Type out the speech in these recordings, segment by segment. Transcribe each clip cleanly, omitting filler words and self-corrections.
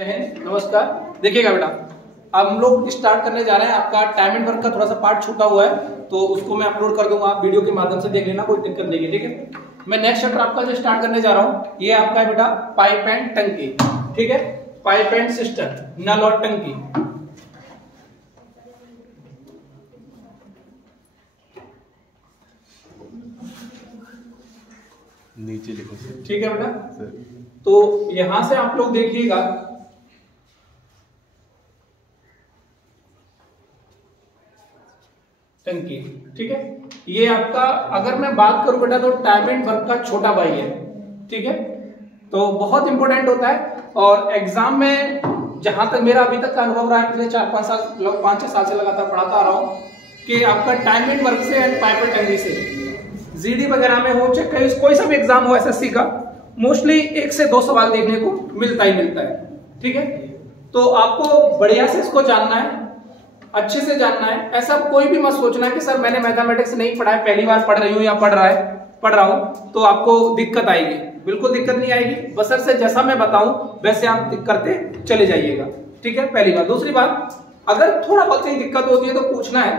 नमस्कार। देखिएगा बेटा, अब हम लोग स्टार्ट करने जा रहे हैं। आपका टाइम एंड वर्क का थोड़ा सा पार्ट छूटा हुआ है तो उसको मैं अपलोड कर दूंगा, आप वीडियो के माध्यम से देख लेना, कोई दिक्कत नहीं है। ठीक है, मैं नेक्स्ट चैप्टर आपका जो स्टार्ट करने जा रहा हूँ ये आपका है बेटा पाइप एंड टंकी। ठीक है, पाइप एंड सिस्टम, नल और टंकी। नीचे लिखो सर। ठीक है बेटा, तो यहां से आप लोग देखिएगा टंकी। ठीक है, ये आपका अगर मैं बात करूं बेटा तो टाइम एंड वर्क का छोटा भाई है। ठीक है, तो बहुत इंपॉर्टेंट होता है और एग्जाम में जहां तक मेरा अभी तक का अनुभव रहा है, पिछले 4-5 साल 5-6 साल से लगातार पढ़ाता आ रहा हूं कि आपका टाइम एंड वर्क से एंड पाइप एंड टंकी से जीडी वगैरह में हो चाहे कोई सा भी एग्जाम हो एसएससी का, मोस्टली 1 से 2 सवाल देखने को मिलता ही मिलता है। ठीक है, तो आपको बढ़िया से इसको जानना है, अच्छे से जानना है। ऐसा कोई भी मत सोचना है कि सर मैंने मैथमेटिक्स नहीं पढ़ा है, पहली बार पढ़ रही हूँ या पढ़ रहा हूँ तो आपको दिक्कत आएगी। बिल्कुल दिक्कत नहीं आएगी, बशर्ते जैसा मैं बताऊं वैसे आप करते चले जाइएगा। ठीक है, पहली बात। दूसरी बात, अगर थोड़ा बहुत ही दिक्कत होती है तो पूछना है,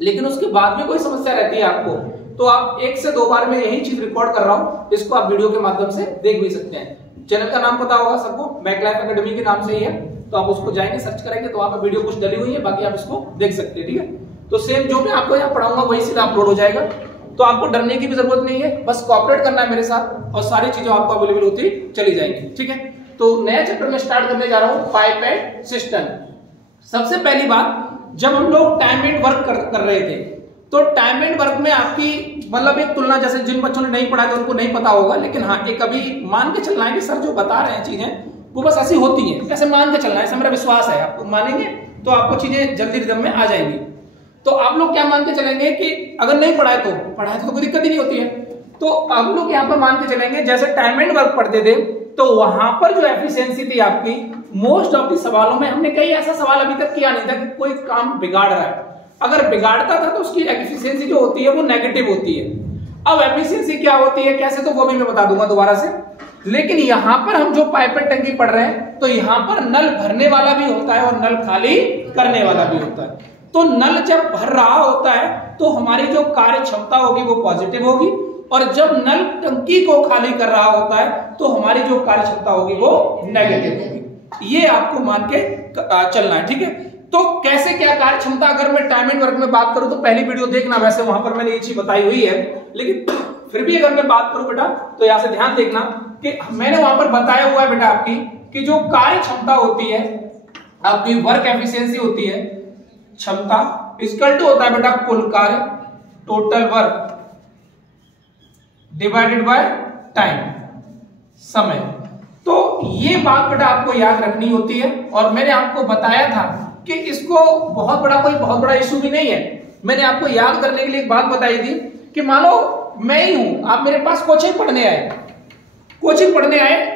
लेकिन उसके बाद में कोई समस्या रहती है आपको तो आप 1 से 2 बार में यही चीज रिकॉर्ड कर रहा हूं, इसको आप वीडियो के माध्यम से देख भी सकते हैं। चैनल का नाम पता होगा सबको, मैक लाइफ एकेडमी के नाम से ही है, तो आप उसको जाएंगे सर्च करेंगे तो आप वीडियो कुछ डली हुई है, बाकी आप इसको देख सकते हैं। ठीक है, तो सेम जो मैं आपको यहाँ पढ़ाऊंगा वही सीधा अपलोड हो जाएगा, तो आपको डरने की भी जरूरत नहीं है, बस कोऑपरेट करना है मेरे साथ और सारी चीजें आपको अवेलेबल होती चली जाएंगी। ठीक है, तो नया चैप्टर में स्टार्ट करने जा रहा हूँ पाइप एंड सिस्टम। सबसे पहली बात, जब हम लोग टाइम एंड वर्क कर रहे थे तो टाइम एंड वर्क में आपकी मतलब एक तुलना, जैसे जिन बच्चों ने नहीं पढ़ा तो उनको नहीं पता होगा, लेकिन हाँ एक अभी मान के चलना है कि सर जो बता रहे हैं चीजें वो बस ऐसी होती हैं, ऐसे मान के चलना है, ऐसा मेरा विश्वास है। आपको मानेंगे तो आपको चीजें जल्दी रिदम में आ जाएंगी। तो आप लोग क्या मान के चलेंगे कि अगर नहीं पढ़ाए तो कोई दिक्कत ही नहीं होती है। तो आप लोग यहाँ पर मान के चलेंगे जैसे टाइम एंड वर्क पढ़ते थे तो वहां पर जो एफिशिएंसी थी आपकी, मोस्ट ऑफ दी सवालों में हमने कई ऐसा सवाल अभी तक किया नहीं था कि कोई काम बिगाड़ रहा है। अगर बिगाड़ता था तो उसकी एफिशिएंसी जो होती है वो नेगेटिव होती है। अब एफिशिएंसी क्या होती है कैसे, तो वो भी मैं बता दूंगा दोबारा से। लेकिन यहां पर हम जो पाइप एंड टंकी पढ़ रहे हैं तो यहां पर नल भरने वाला भी होता है और नल खाली करने वाला भी होता है। तो नल जब भर रहा होता है तो हमारी जो कार्य क्षमता होगी वो पॉजिटिव होगी, और जब नल टंकी को खाली कर रहा होता है तो हमारी जो कार्य क्षमता होगी वो नेगेटिव होगी। ये आपको मान के चलना है। ठीक है, तो कैसे क्या कार्य क्षमता, अगर मैं टाइम एंड वर्क में बात करूं तो पहली वीडियो देखना, वैसे वहां पर मैंने ये चीज बताई हुई है, लेकिन फिर भी अगर मैं बात करूं बेटा तो यहां से ध्यान देखना कि मैंने वहां पर बताया हुआ है बेटा आपकी कि जो कार्य क्षमता होती है आपकी, वर्क एफिशिएंसी होती है, क्षमता इक्वल टू होता है बेटा कुल कार्य, total work divided by time, समय। तो ये बात बेटा आपको याद रखनी होती है, और मैंने आपको बताया था कि इसको बहुत बड़ा इशू भी नहीं है। मैंने आपको याद करने के लिए एक बात बताई थी कि मान लो मैं ही हूं, आप मेरे पास कोचिंग पढ़ने आए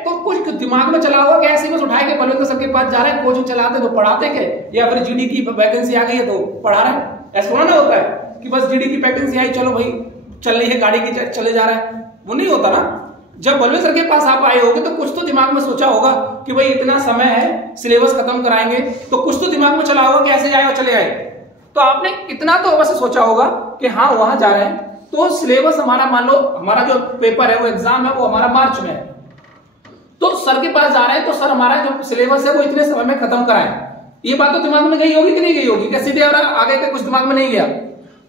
तो कुछ दिमाग में चला होगा कि ऐसे बस उठाए के बलविंदर सर के पास जा रहे हैं, कोचिंग चलाते तो पढ़ाते के, या फिर जीडी की वैकेंसी आ गई है तो पढ़ा रहे हैं। ऐसा थोड़ा ना होता है कि बस जीडी की वैकेंसी आई चलो भाई चल रही है गाड़ी की चले जा रहा है, वो नहीं होता ना। जब बलविंदर सर के पास आप आए होगे तो कुछ तो दिमाग में सोचा होगा कि भाई इतना समय है, सिलेबस खत्म कराएंगे, तो कुछ तो दिमाग में चला होगा कि ऐसे आए और चले आए। तो आपने इतना तो अवश्य सोचा होगा कि हाँ वहां जा रहे हैं तो सिलेबस हमारा, मान लो हमारा जो पेपर है वो एग्जाम है वो हमारा मार्च में है, तो सर के पास जा रहे हैं तो सर हमारा जो सिलेबस है वो इतने समय में खत्म कराएं। ये बात तो दिमाग में गई होगी कि नहीं गई होगी, क्या सीधे आगे का कुछ दिमाग में नहीं गया?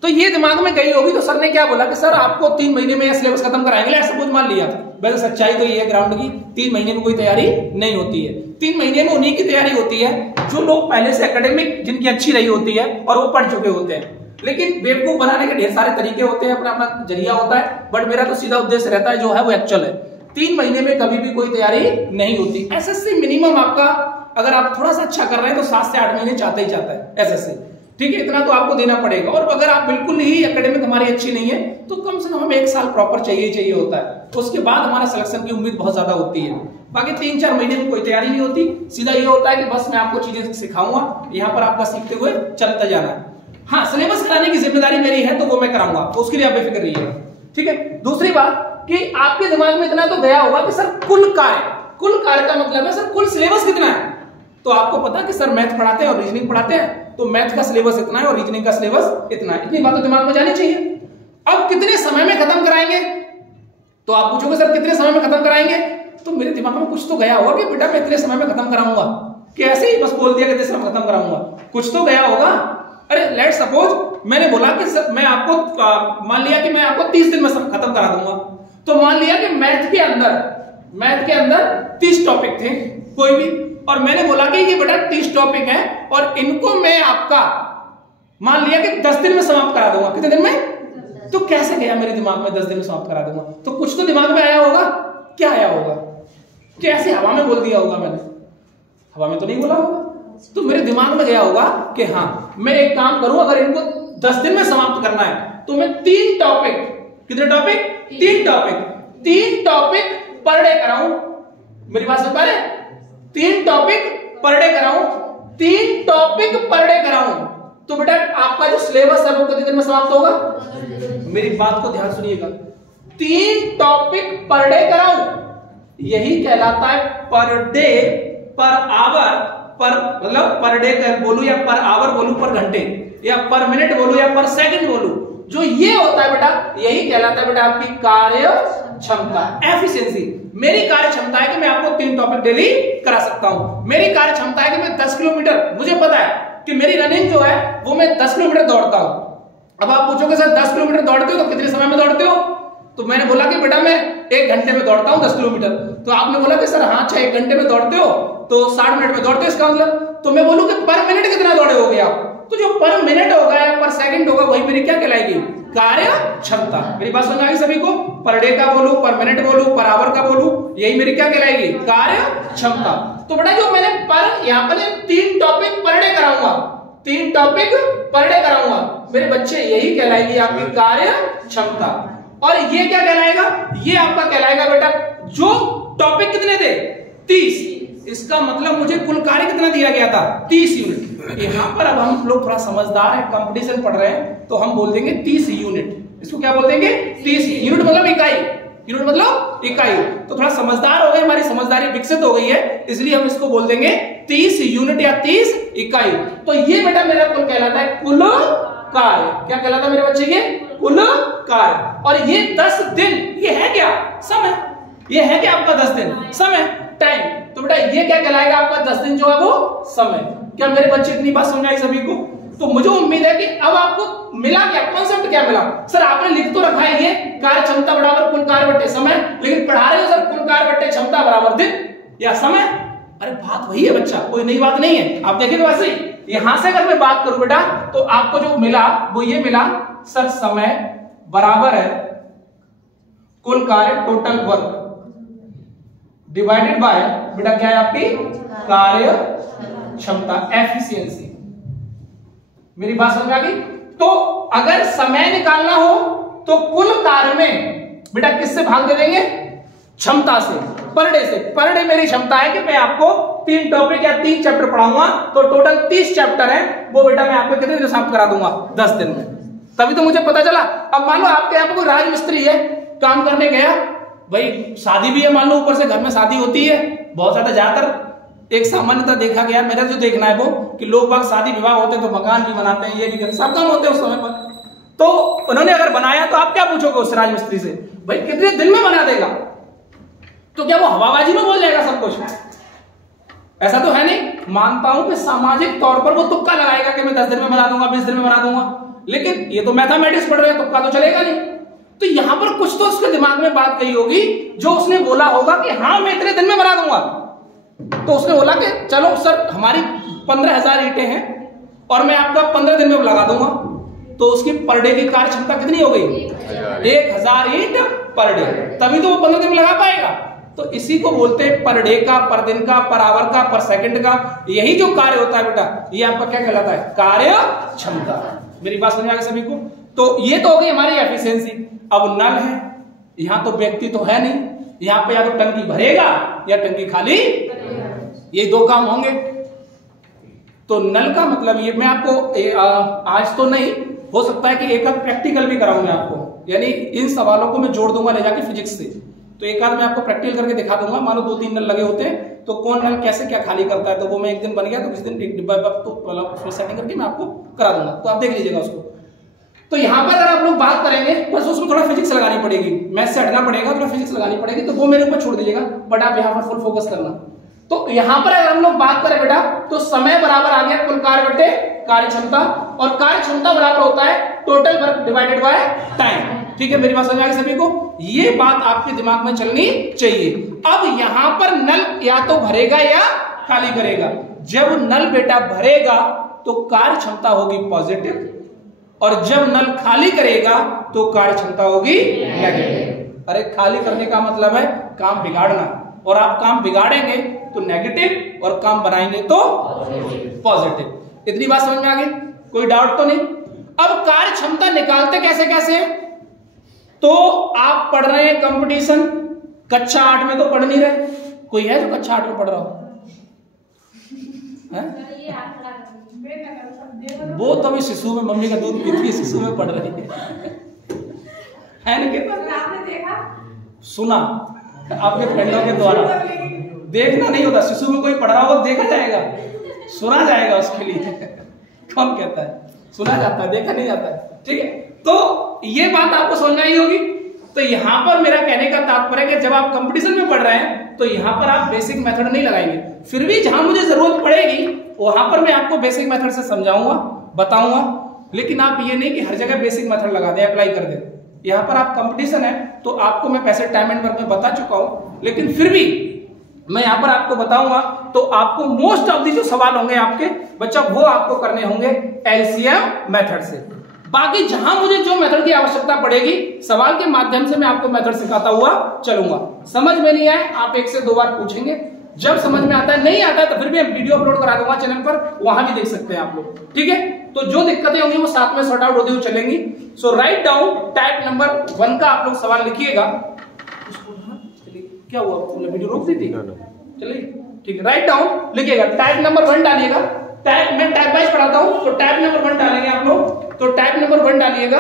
तो ये दिमाग में गई होगी तो सर ने क्या बोला कि सर आपको 3 महीने में यह सिलेबस खत्म कराएंगे, ऐसा कुछ मान लिया। वैसे सच्चाई तो ये है ग्राउंड की, 3 महीने में कोई तैयारी नहीं होती है। 3 महीने में उन्हीं की तैयारी होती है जो लोग पहले से एकेडमिक जिनकी अच्छी रही होती है और वो पढ़ चुके होते हैं। लेकिन बेवकूफ बनाने के ढेर सारे तरीके होते हैं, अपना अपना जरिया होता है, बट मेरा तो सीधा उद्देश्य रहता है जो है वो एक्चुअल है। 3 महीने में कभी भी कोई तैयारी नहीं होती। एसएससी मिनिमम आपका, अगर आप थोड़ा सा अच्छा कर रहे हैं तो 7 से 8 महीने चाहता ही है एसएससी। ठीक है, इतना तो आपको देना पड़ेगा। और अगर आप बिल्कुल ही एकेडमिक हमारी अच्छी नहीं है तो कम से कम हमें 1 साल प्रॉपर चाहिए होता है, उसके बाद हमारा सिलेक्शन की उम्मीद बहुत ज्यादा होती है। बाकी 3-4 महीने में कोई तैयारी नहीं होती, सीधा ये होता है कि बस मैं आपको चीजें सिखाऊंगा, यहाँ पर आपका सीखते हुए चलता जाना है। हाँ, सिलेबस कराने की जिम्मेदारी मेरी है तो वो मैं कराऊंगा, तो उसके लिए आप बेफिक्र रहिएगा। ठीक है, दूसरी बात कि आपके दिमाग में इतना तो गया होगा कि सर कुल कार्य का मतलब है सर कुल सिलेबस कितना है। तो आपको पता है कि सर मैथ पढ़ाते हैं और रीजनिंग पढ़ाते हैं, तो मैथ का सिलेबस इतना है और रीजनिंग का सिलेबस इतना है। इतनी बात तो दिमाग में जानी चाहिए। अब कितने समय में खत्म कराएंगे, तो आप पूछोगे सर कितने समय में खत्म कराएंगे, तो मेरे दिमाग में कुछ तो गया होगा कि बेटा मैं इतने समय में खत्म कराऊंगा, कि ऐसे ही बस बोल दिया कि इतने समय में खत्म कराऊंगा, कुछ तो गया होगा। अरे लेट सपोज मैंने बोला कि सर मैं आपको मान लिया कि मैं आपको 30 दिन में खत्म करा दूंगा, तो मान लिया कि मैथ के अंदर 30 टॉपिक थे कोई भी, और मैंने बोला कि ये बेटा 30 टॉपिक है और इनको मैं आपका मान लिया कि 10 दिन में समाप्त करा दूंगा। कितने दिन में? तो कैसे गया मेरे दिमाग में 10 दिन में समाप्त करा दूंगा, तो कुछ तो दिमाग में आया होगा। क्या आया होगा? कैसे हवा में बोल दिया होगा मैंने? हवा में तो नहीं बोला होगा, तो मेरे दिमाग में गया होगा कि हाँ मैं एक काम करूं, अगर इनको 10 दिन में समाप्त करना है तो मैं 3 टॉपिक, कितने टॉपिक? 3 टॉपिक पर डे कराऊं। मेरी बात समझ पा रहे? 3 टॉपिक पर डे कराऊं, 3 टॉपिक पर डे कराऊं, तो बेटा आपका जो सिलेबस है वो कितने दिन में समाप्त होगा? मेरी बात को ध्यान सुनिएगा, 3 टॉपिक पर डे कराऊं, यही कहलाता है पर डे, पर आवर, पर मतलब पर डे बोलू या पर आवर बोलू, पर घंटे या पर मिनट बोलू या पर सेकंड बोलू, जो ये होता है बेटा यही कहलाता है बेटा आपकी कार्य क्षमता, एफिशिएंसी। मेरी कार्य क्षमता है कि मैं आपको 3 टॉपिक डेली करा सकता हूं। मेरी कार्य क्षमता है कि मैं 10 किलोमीटर, मुझे पता है कि मेरी रनिंग जो है वो मैं 10 किलोमीटर दौड़ता हूं। अब आप पूछोगे सर 10 किलोमीटर दौड़ते हो तो कितने समय में दौड़ते हो, तो मैंने बोला कि बेटा मैं 1 घंटे में दौड़ता हूं 10 किलोमीटर। तो आपने बोला कि सर हाँ 1 घंटे में दौड़ते हो तो 60 मिनट में दौड़ते हो, इसका मतलब तो मैं बोलूं कि पर मिनट कितना दौड़े होगे आप, तो जो पर मिनट होगा या पर सेकंड होगा वही मेरी क्या कहलाएगी? कार्य क्षमता। मेरी बात समझ आई सभी को? पर डे का बोलू, पर मिनट बोलू, पर आवर का बोलू, यही मेरी क्या कहलाएगी? कार्य क्षमता। तो बेटा जो मैंने पर यहां पर 3 टॉपिक पर डे कराऊंगा, 3 टॉपिक पर डे कराऊंगा, मेरे बच्चे यही कहलाएगी आपकी कार्य क्षमता। और ये क्या कहलाएगा? ये आपका कहलाएगा बेटा जो टॉपिक कितने थे? 30। इसका मतलब मुझे कुल कार्य कितना दिया गया था? 30 यूनिट। यहां पर अब हम लोग थोड़ा समझदार है, कंपटीशन पढ़ रहे हैं, तो हम बोल देंगे 30 यूनिट। इसको क्या बोल देंगे? 30 यूनिट मतलब इकाई, यूनिट मतलब इकाई। तो थोड़ा समझदार हो गए, हमारी समझदारी विकसित हो गई है, इसलिए हम इसको बोल देंगे 30 यूनिट या 30 इकाई। तो ये बेटा मेरा कुल कहलाता है कुल कार्य। क्या कहलाता है मेरे बच्चे? ये कुल कार्य। और ये 10 दिन, ये है क्या? समय। ये है क्या आपका 10 दिन? समय, टाइम। तो बेटा ये क्या कहलाएगा आपका 10 दिन जो है वो समय। क्या मेरे बच्चे इतनी बात समझ आई सभी को? तो मुझे उम्मीद है कि अब आपको मिला क्या, कॉन्सेप्ट क्या मिला? सर आपने लिख तो रखा है ये कार्य क्षमता बराबर कुल कार्य बट्टे समय, लेकिन पढ़ा रहे हो सर कुल कार्य बट्टे क्षमता बराबर दिन या समय। अरे बात वही है बच्चा, कोई नई बात नहीं है। आप देखिए वैसे ही यहां से अगर मैं बात करूं बेटा तो आपको जो मिला वो ये मिला, सर समय बराबर है कुल कार्य टोटल वर्क डिवाइडेड बाय बेटा क्या है आपकी कार्य क्षमता, एफिशिएंसी। मेरी बात समझ आ गई? तो अगर समय निकालना हो तो कुल कार्य में बेटा किससे भाग दे देंगे? क्षमता से, पर डे से। पर डे मेरी क्षमता है कि मैं आपको 3 टॉपिक या 3 चैप्टर पढ़ाऊंगा, तो टोटल 30 चैप्टर है, वो बेटा मैं आपको कितने दिन समाप्त करा दूंगा? 10 दिन में। तभी तो मुझे पता चला। अब मान लो आपके यहाँ पे कोई राजमिस्त्री है, काम करने गया, भाई शादी भी है, मान लो ऊपर से घर में शादी होती है बहुत ज्यादा, ज्यादातर एक सामान्यता देखा गया, मेरा जो देखना है वो कि लोग बाग शादी विवाह होते हैं तो मकान भी बनाते हैं, ये भी करते, सब काम होते हैं उस समय पर। तो उन्होंने अगर बनाया तो आप क्या पूछोगे उस राजमिस्त्री से, भाई कितने दिन में बना देगा? तो क्या वो हवाबाजी में बोल जाएगा सब कुछ? ऐसा तो है नहीं। मानता हूं कि सामाजिक तौर पर वो तुक्का लगाएगा कि मैं 10 दिन में बना दूंगा, 20 दिन में बना दूंगा, लेकिन ये तो मैथमेटिक्स पढ़ रहे हैं, तुक्का तो चलेगा नहीं। तो यहां पर कुछ तो उसके दिमाग में बात कही होगी जो उसने बोला होगा कि हाँ मैं इतने दिन में बना दूंगा। तो उसने बोला कि चलो सर हमारी 15,000 ईंटें हैं और मैं आपका 15 दिन में लगा दूंगा, तो उसकी पर डे की कार्य क्षमता कितनी हो गई? 1000 ईंट पर डे, तभी तो वो 15 दिन में लगा पाएगा। तो इसी को बोलते हैं पर डे का, पर दिन का, पर आवर का, पर सेकंड का। यही जो कार्य होता है बेटा ये आपका क्या कहलाता है? कार्य क्षमता। मेरी बात समझ आ गई सभी को? तो ये तो हो गई हमारी एफिशिएंसी। अब नल है, यहां तो व्यक्ति तो है नहीं, यहां पे या तो टंकी भरेगा या टंकी खाली, ये 2 काम होंगे। तो नल का मतलब ये मैं आपको आज तो नहीं, हो सकता है कि एक प्रैक्टिकल भी कराऊं मैं आपको, यानी इन सवालों को मैं जोड़ दूंगा ले जाके फिजिक्स से। तो एक आध मैं आपको प्रैक्टिकल करके दिखा दूंगा। मान लो 2-3 नल लगे होते हैं तो कौन नल कैसे क्या खाली करता है, तो वो मैं एक दिन बन गया तो किसी दिन एक डिब्बा तो मतलब उसमें सेटिंग करके मैं आपको करा दूंगा, तो आप देख लीजिएगा उसको। तो यहाँ पर अगर आप लोग बात करेंगे बस उसमें थोड़ा फिजिक्स लगानी पड़ेगी, मैथ से हटना पड़ेगा, थोड़ा फिजिक्स लगानी पड़ेगी, तो वो मेरे ऊपर छोड़ दीजिएगा, बट आप यहाँ पर फुल फोकस करना। तो यहाँ पर अगर हम लोग बात करें बेटा तो समय बराबर आ गया कुल कार्य बटे कार्य क्षमता, और कार्य क्षमता बराबर होता है total work divided by time. ठीक है, मेरी बात समझ आ गई सभी को? ये बात आपके दिमाग में चलनी चाहिए। अब यहां पर नल या तो भरेगा या खाली करेगा। जब नल बेटा भरेगा तो कार्य क्षमता होगी पॉजिटिव, और जब नल खाली करेगा तो कार्य क्षमता होगी नेगेटिव। अरे खाली करने का मतलब है काम बिगाड़ना, और आप काम बिगाड़ेंगे तो नेगेटिव और काम बनाएंगे तो पॉजिटिव। इतनी बात समझ में आ गई? कोई डाउट तो नहीं? अब कार्य क्षमता निकालते कैसे कैसे? तो आप पढ़ रहे हैं कंपटीशन, कक्षा 8 में तो पढ़ नहीं रहे। कोई है जो कक्षा 8 में पढ़ रहा हो? वो तो अभी शिशु में मम्मी का दूध पीती है, शिशु में पढ़ रही है ना? आपने देखा सुना आपके फ्रेंडों के द्वारा? देखना नहीं होता, शिशु में कोई पढ़ रहा हो देखा जाएगा, सुना जाएगा उसके लिए। कौन कहता है? सुना जाता है, देखा नहीं जाता है। ठीक है, तो ये बात आपको समझ में आई होगी। तो यहां पर मेरा कहने का तात्पर्य है कि जब आप कंपटीशन में पढ़ रहे हैं तो यहां पर आप बेसिक मेथड नहीं लगाएंगे, फिर भी जहां मुझे जरूरत पड़ेगी वहां पर मैं आपको बेसिक मेथड से समझाऊंगा, बताऊंगा। लेकिन आप ये नहीं कि हर जगह बेसिक मेथड लगा दें, अप्लाई कर दें। यहां पर आप कंपटीशन है तो आपको मैं पैसे टाइम एंड वर्क में बता चुका हूं, लेकिन फिर भी मैं यहां पर आपको बताऊंगा। तो आपको मोस्ट ऑफ दी जो सवाल होंगे आपके बच्चा वो आपको करने होंगे एलसीएम मेथड से। बाकी जहां मुझे जो मेथड की आवश्यकता पड़ेगी सवाल के माध्यम से मैं आपको मेथड सिखाता हुआ चलूंगा। समझ में नहीं आए आप 1 से 2 बार पूछेंगे, जब समझ में आता है, नहीं आता है तो फिर भी हम वीडियो अपलोड करा दूंगा चैनल पर, वहां भी देख सकते हैं आप लोग। ठीक है, तो जो दिक्कतें होंगी वो साथ में सॉर्ट आउट होती हुई चलेंगी। सो राइट डाउन टाइप नंबर 1 का आप लोग सवाल लिखिएगा। क्या हुआ, वीडियो रोक दी थी? चलिए ठीक है, राइट डाउन लिखिएगा, टाइप नंबर 1 डालिएगा। टाइप मैं टाइप वाइज पढ़ाता हूं तो टाइप नंबर 1 डालेंगे आप लोग। तो टाइप नंबर 1 डालिएगा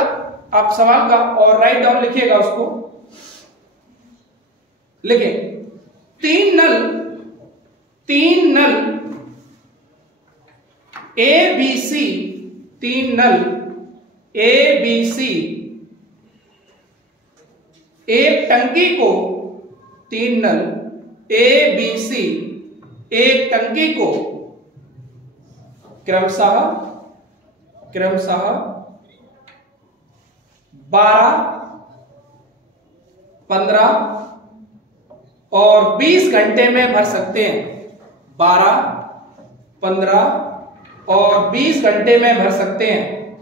आप सवाल का और राइट डाउन लिखिएगा उसको। लिखिए 3 नल ए बी सी, 3 नल ए बी सी एक टंकी को, 3 नल ए बी सी एक टंकी को क्रमशः 12, 15 और 20 घंटे में भर सकते हैं। 12, 15 और 20 घंटे में भर सकते हैं।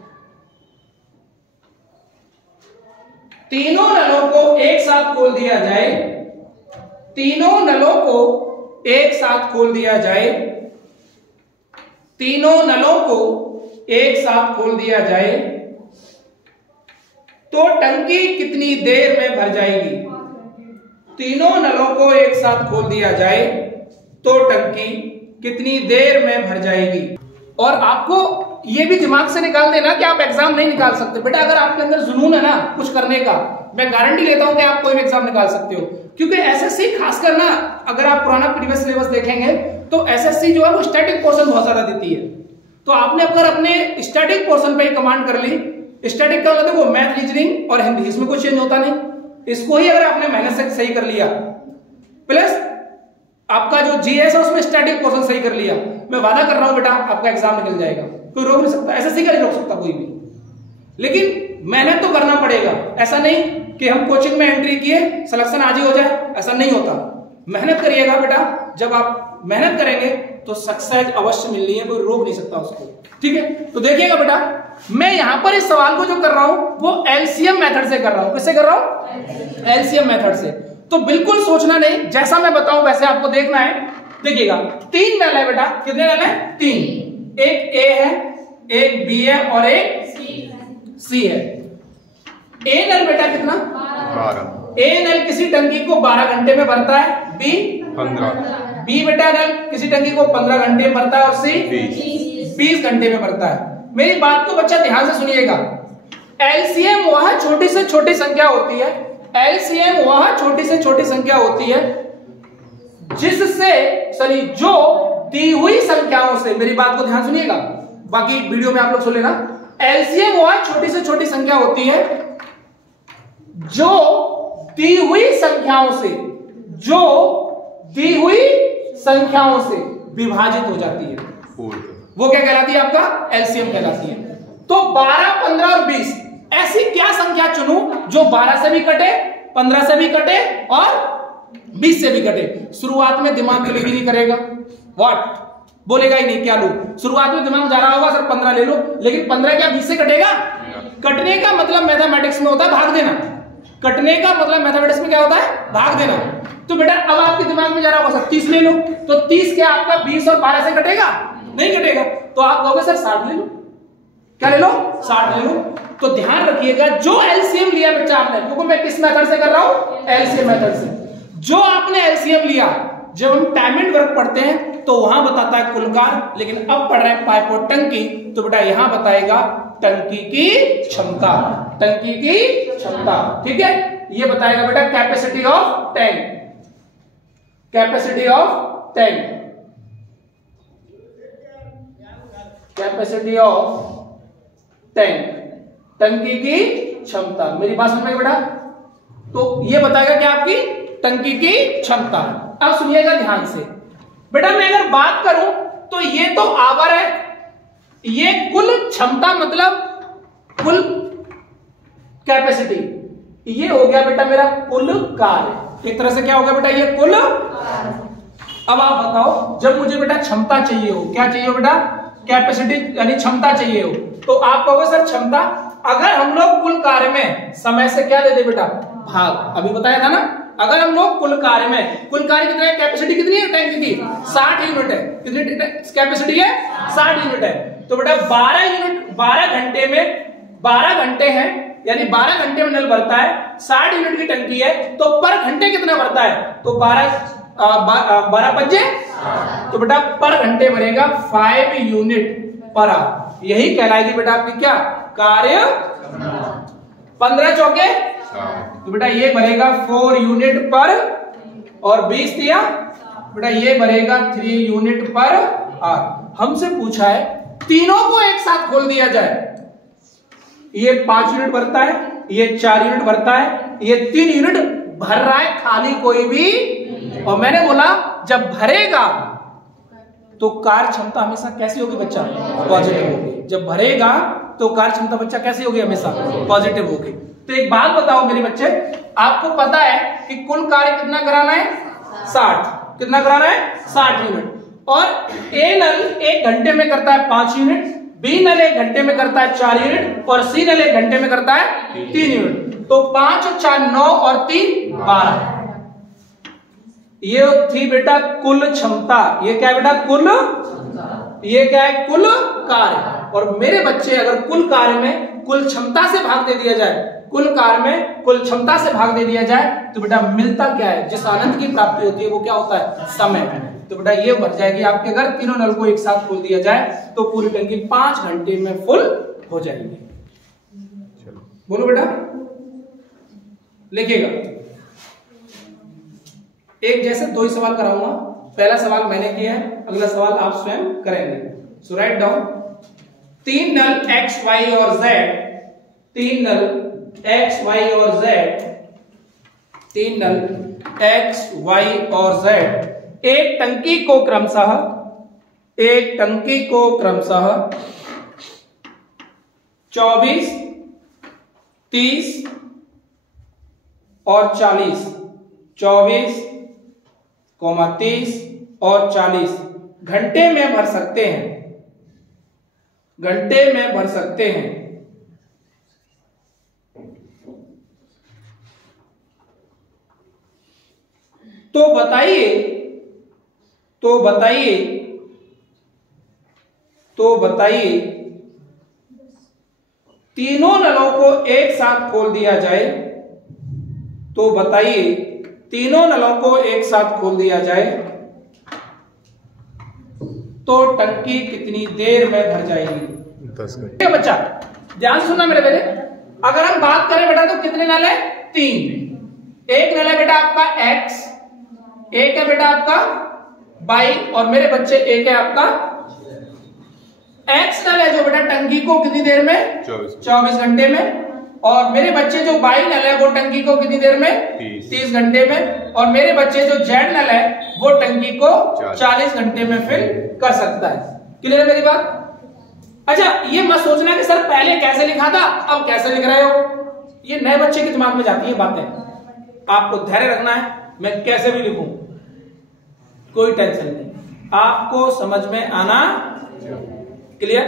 तीनों नलों को एक साथ खोल दिया जाए, तीनों नलों को एक साथ खोल दिया जाए, तीनों नलों को एक साथ खोल दिया जाए तो टंकी कितनी देर में भर जाएगी? तीनों नलों को एक साथ खोल दिया जाए तो टंकी कितनी देर में भर जाएगी? और आपको ये भी दिमाग से निकाल देना कि आप एग्जाम नहीं निकाल सकते बेटा। अगर आपके अंदर जुनून है ना कुछ करने का, मैं गारंटी लेता हूं कि आप कोई भी एग्जाम निकाल सकते हो। क्योंकि एसएससी खासकर ना, अगर आप पुराना प्रीवियस सिलेबस देखेंगे तो एसएससी जो है वो स्टैटिक पोर्शन बहुत ज्यादा देती है। तो आपने अगर अपने स्टैटिक पोर्शन पे ही कमांड कर ली, स्टैटिक का मतलब वो मैथ, रीजनिंग और हिंदी, इसमें कोई चेंज होता नहीं। इसको ही अगर आपने मेहनत से सही कर लिया, प्लस आपका जो जीएस है उसमें स्टैटिक पोर्शन सही कर लिया, मैं वादा कर रहा हूं बेटा आपका एग्जाम निकल जाएगा। कोई रोक नहीं सकता, एसएससी का नहीं रोक सकता कोई भी। लेकिन मेहनत तो करना पड़ेगा। ऐसा नहीं कि हम कोचिंग में एंट्री किए सिलेक्शन आज ही हो जाए, ऐसा नहीं होता। मेहनत करिएगा बेटा, जब आप मेहनत करेंगे तो सक्सेस अवश्य मिलनी है, कोई रोक नहीं सकता उसको। ठीक है, तो देखिएगा बेटा, मैं यहां पर इस सवाल को जो कर रहा हूं वो एलसीएम मेथड से कर रहा हूं। किससे कर रहा हूं? एलसीएम मेथड से। तो बिल्कुल सोचना नहीं, जैसा मैं बताऊं वैसे आपको देखना है। देखिएगा 3 नल है बेटा, कितने नल है? 3। एक ए है, एक बी है और एक सी है। ए नल बेटा कितना? 12। ए नल किसी टंकी को 12 घंटे में भरता है, बी 15। बी बेटा नल किसी टंकी को 15 घंटे में भरता है और सी 20 घंटे में भरता है। मेरी बात को बच्चा ध्यान से सुनिएगा। एलसीएम वह छोटी से छोटी संख्या होती है एलसीएम वह छोटी से छोटी संख्या होती है जिससे जो दी हुई संख्याओं से, मेरी बात को ध्यान सुनिएगा, बाकी वीडियो में आप लोग सुन लेना। एलसीएम वह छोटी से छोटी संख्या होती है जो दी हुई संख्याओं से विभाजित हो जाती है, वो क्या कहलाती है? आपका एलसीएम कहलाती है। तो 12, 15 और 20 ऐसी क्या संख्या चुनूं जो 12 से भी कटे, 15 से भी कटे और 20 से भी कटे? शुरुआत में दिमाग क्लिक नहीं करेगा, व्हाट बोलेगा ही नहीं, क्या लो? शुरुआत में दिमाग जा रहा होगा सर 15 ले लो, लेकिन 15 क्या 20 से कटेगा? कटने का मतलब मैथमेटिक्स में होता है भाग देना। कटने का मतलब मैथमेटिक्स में क्या होता है? भाग देना। तो बेटा अब आपके दिमाग में जा रहा होगा सर 30 ले लो, तो 30 क्या आपका 20 और 12 से कटेगा? नहीं कटेगा। तो आप कहोगे सर 60 ले लो। क्या ले लो? 60 ले लो। तो ध्यान रखिएगा, जो एलसीएम लिया बेटा आपने, क्योंकि मैं किस मेथड से कर रहा हूं? एलसीएम मेथड से। जो आपने एलसीएम लिया, जब हम टाइम एंड वर्क पढ़ते हैं तो वहां बताता है कुल कार, लेकिन अब पढ़ रहे हैं पाइप और टंकी, तो बेटा यहां बताएगा टंकी की क्षमता। टंकी की क्षमता, ठीक है? ये बताएगा बेटा capacity of tank, capacity of tank, capacity of tank, टंकी की क्षमता। मेरी बात समझ में बेटा? तो ये बताएगा क्या? आपकी टंकी की क्षमता। अब सुनिएगा ध्यान से बेटा, मैं अगर बात करूं तो ये तो आवर है, ये कुल क्षमता मतलब कुल कैपेसिटी, ये हो गया बेटा मेरा कुल कार्य। एक तरह से क्या हो गया बेटा? ये कुल। अब आप बताओ, जब मुझे बेटा क्षमता चाहिए हो, क्या चाहिए हो बेटा? कैपेसिटी यानी क्षमता चाहिए हो, तो आप कहोगे सर क्षमता, अगर हम लोग कुल कार्य में समय से क्या दे दे बेटा? भाग। अभी बताया था ना, अगर हम लोग कुल कार्य में, कुल कार्य कितना है? कैपेसिटी कितनी है टैंक की? 60 यूनिट है। कितनी कैपेसिटी है? 60 यूनिट है। तो बेटा 12 यूनिट, 12 घंटे में, 12 घंटे हैं यानी 12 घंटे में नल भरता है, 60 यूनिट की टंकी है, तो पर घंटे कितना भरता है? तो 12 पंजे, तो बेटा पर घंटे भरेगा 5 यूनिट पर आवर। यही कहलाएगी बेटा आपकी क्या? कार्य। 15 चौके, तो बेटा ये भरेगा 4 यूनिट पर, और 20 दिया बेटा ये भरेगा 3 यूनिट पर आवर। हमसे पूछा है तीनों को एक साथ खोल दिया जाए, ये 5 यूनिट भरता है, ये 4 यूनिट भरता है, ये 3 यूनिट भर रहा है खाली कोई भी, और मैंने बोला जब भरेगा तो कार्य क्षमता हमेशा कैसी होगी बच्चा? पॉजिटिव होगी। जब भरेगा तो कार्य क्षमता बच्चा कैसी होगी? हमेशा पॉजिटिव होगी। तो एक बात बताओ मेरे बच्चे, आपको पता है कि कुल कार्य कितना कराना है? 60। कितना कराना है? 60 यूनिट। और ए नल 1 घंटे में करता है 5 यूनिट, बी नल 1 घंटे में करता है 4 यूनिट, और सी नल 1 घंटे में करता है 3 यूनिट। तो 5 और 4 9 और 3 12। ये थी बेटा कुल क्षमता। ये क्या है बेटा? कुल। ये क्या है? कुल कार्य। और मेरे बच्चे अगर कुल कार्य में कुल क्षमता से भाग दे दिया जाए, कुल कार्य में कुल क्षमता से भाग दे दिया जाए, तो बेटा मिलता क्या है? जिस आनंद की प्राप्ति होती है वो क्या होता है? समय। तो बेटा ये बच जाएगी आपके, अगर तीनों नल को एक साथ खोल दिया जाए तो पूरी टंकी 5 घंटे में फुल हो जाएगी। बोलो बेटा, लिखिएगा। एक जैसे 2 ही सवाल कराऊंगा। पहला सवाल मैंने किया है, अगला सवाल आप स्वयं करेंगे। सो राइट डाउन। 3 नल x, y और z, 3 नल x, y और z, 3 नल x, y और z एक टंकी को क्रमशः 24, 30 और 40, 24, 30 और 40 घंटे में भर सकते हैं, घंटे में भर सकते हैं। तो बताइए तीनों नलों को एक साथ खोल दिया जाए, तो बताइए तीनों नलों को एक साथ खोल दिया जाए तो टंकी कितनी देर में भर जाएगी? 10 घंटे। बच्चा ध्यान सुनना मेरे बेटे, अगर हम बात करें बेटा तो कितने नल है? 3। एक नल है बेटा आपका x, एक है बेटा आपका y, और मेरे बच्चे एक है आपका x नल है जो बेटा टंकी को कितनी देर में 24 घंटे में, और मेरे बच्चे जो y नल है वो टंकी को कितनी देर में 30 घंटे में, और मेरे बच्चे जो z नल है वो टंकी को 40 घंटे में फिल कर सकता है। क्लियर है मेरी बात? अच्छा, ये मत सोचना कि सर पहले कैसे लिखा था अब कैसे लिख रहे हो, ये नए बच्चे के दिमाग में जाती है बातें। आपको धैर्य रखना है, मैं कैसे भी लिखूं कोई टेंशन नहीं, आपको समझ में आना। क्लियर?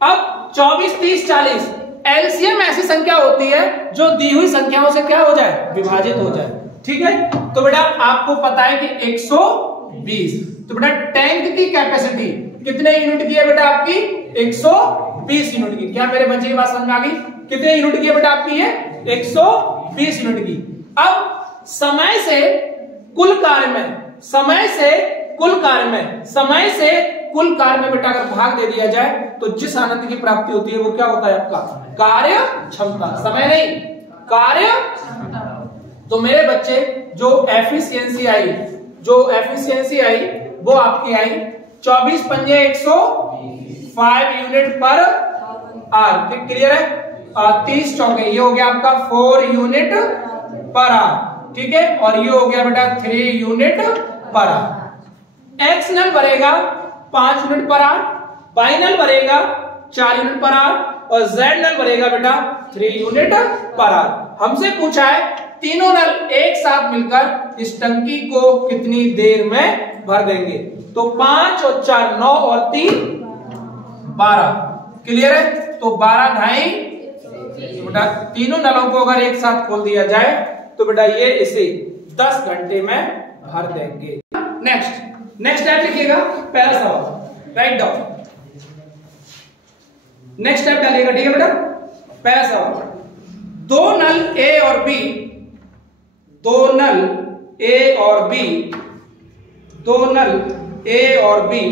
अब 24, 30, 40 एलसीएम ऐसी संख्या होती है जो दी हुई संख्याओं से क्या हो जाए, विभाजित हो जाए। ठीक है, तो बेटा आपको पता है कि 120, तो बेटा टैंक की कैपेसिटी कितने यूनिट की है बेटा आपकी, 120 यूनिट की। क्या मेरे बच्चे की बात समझ में आ गई? कितने यूनिट की है बेटा आपकी ये, 120 यूनिट की। अब समय से कुल कार्य में, समय से कुल कार्य में, समय से कुल कार्य में बेटा अगर भाग दे दिया जाए तो जिस आनंद की प्राप्ति होती है वो क्या होता है आपका, कार्य क्षमता। समय नहीं, कार्य क्षमता। तो मेरे बच्चे जो एफिशिएंसी आई, जो एफिशिएंसी आई वो आपकी आई 24 पंजे 105 यूनिट पर आवर। क्लियर है? 30 चौके ये हो गया आपका 4 यूनिट पर आवर। ठीक है, और ये हो गया बेटा 3 यूनिट पर आवर। एक्स नल भरेगा 5 यूनिट पर आवर, वाई नल भरेगा 4 यूनिट पर आवर, और जेड नल भरेगा बेटा 3 यूनिट पर आवर। हमसे पूछा है तीनों नल एक साथ मिलकर इस टंकी को कितनी देर में भर देंगे, तो 5 और 4 9 और 3 12। क्लियर है? तो 12 ढाई बेटा तीनों नलों को अगर एक साथ खोल दिया जाए तो बेटा ये इसे 10 घंटे में भर देंगे। नेक्स्ट टाइप लिखिएगा, पहला सवाल राइट डाउन। नेक्स्ट टाइप डालिएगा। ठीक है बेटा, पहला सवाल, दो नल ए और बी, दो नल ए और बी, दो नल ए और बी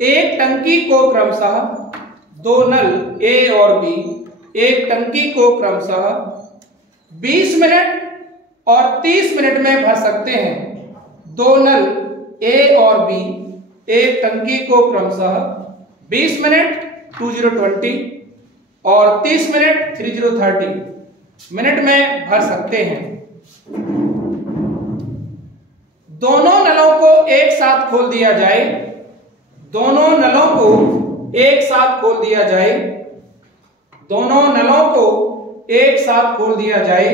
एक टंकी को क्रमशः, दो नल ए और बी एक टंकी को क्रमशः 20 मिनट और 30 मिनट में भर सकते हैं। दो नल ए और बी एक टंकी को क्रमशः 20 मिनट 2020 और 30 मिनट 3030 मिनट में भर सकते हैं। दोनों नलों को एक साथ खोल दिया जाए, दोनों नलों को एक साथ खोल दिया जाए, दोनों नलों को एक साथ खोल दिया जाए,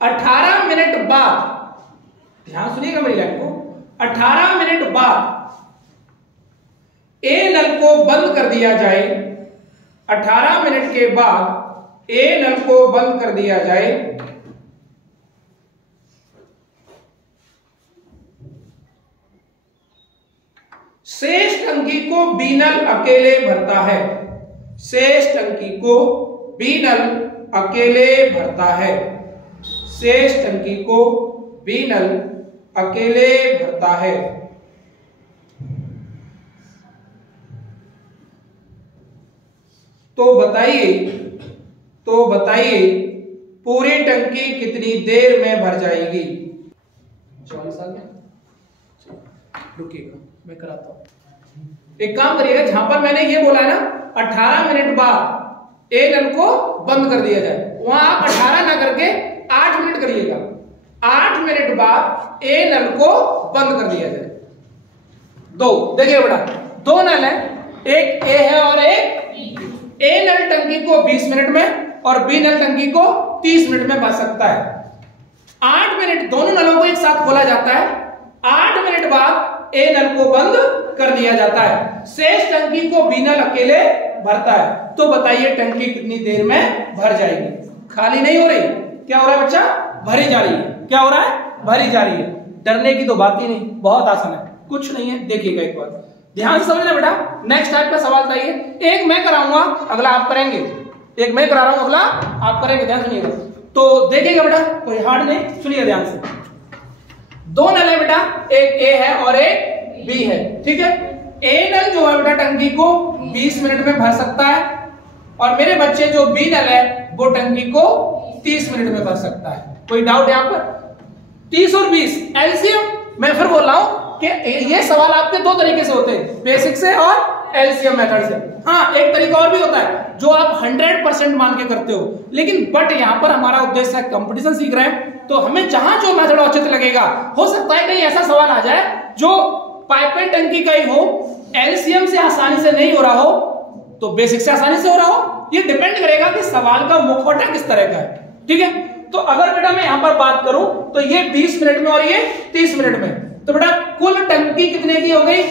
18 मिनट बाद, ध्यान सुनिएगा मेरी लाइन को, 18 मिनट बाद ए नल को बंद कर दिया जाए, 18 मिनट के बाद ए नल को बंद कर दिया जाए, शेष टंकी को बी नल अकेले भरता है, शेष टंकी को बी नल अकेले भरता है, शेष टंकी को बी नल अकेले भरता है। तो बताइए पूरी टंकी कितनी देर में भर जाएगी। 44 आ गया, रुकिएगा मैं कराता हूं। एक काम करिएगा, जहां पर मैंने ये बोला ना 18 मिनट बाद ए नल को बंद कर दिया जाए, वहां आप 18 ना करके 8 मिनट करिएगा। 8 मिनट बाद ए नल को बंद कर दिया जाए। दो देखिए बेटा, दो नल है, एक ए है और एक ए नल टंकी को 20 मिनट में और बी नल टंकी को 30 मिनट में भर सकता है। 8 मिनट दोनों नलों को एक साथ खोला जाता है, 8 मिनट बाद ए नल को बंद कर दिया जाता है, शेष टंकी को बी नल अकेले भरता है। तो बताइए टंकी कितनी देर में भर जाएगी। खाली नहीं हो रही, क्या हो रहा है बच्चा, भरी जा रही है। क्या हो रहा है, भरी जा रही है। डरने की तो बात ही नहीं, बहुत आसान है, कुछ नहीं है। देखिएगा एक बार ध्यान से समझना बेटा। नेक्स्ट टाइप का सवाल था ये, एक मैं कराऊंगा अगला आप करेंगे, एक मैं करा रहा हूं अगला आप करेंगे। ध्यान सुनिएगा, तो देखिएगा बेटा, कोई हार्ड नहीं, सुनिए ध्यान से। दो नल है बेटा, एक ए है और एक बी है। ठीक है, ए नल जो है बेटा टंकी को 20 मिनट में भर सकता है और मेरे बच्चे जो बी नल है वो टंकी को 30 मिनट में भर सकता है। कोई डाउट यहां पर? 30 और 20 एलसीएम। मैं फिर बोल रहा हूं कि ये सवाल आपके दो तरीके से होते हैं, बेसिक से और एलसीएम मेथड से। हाँ, एक तरीका और भी होता है जो आप 100% मान के करते हो, लेकिन बट यहां पर हमारा उद्देश्य है कंपटीशन सीख रहे हैं, तो हमें जहां जो मेथड उचित लगेगा। हो सकता है कहीं ऐसा सवाल आ जाए जो पाइपेट टंकी का ही हो, एलसीएम से आसानी से नहीं हो रहा हो तो बेसिक से आसानी से हो रहा हो। ये डिपेंड करेगा कि सवाल का मुखौटा किस तरह का है। ठीक है, तो अगर बेटा मैं यहां पर बात करूं तो ये 20 मिनट में और ये 30 मिनट में, तो बेटा कुल टंकी कितने की हो गई?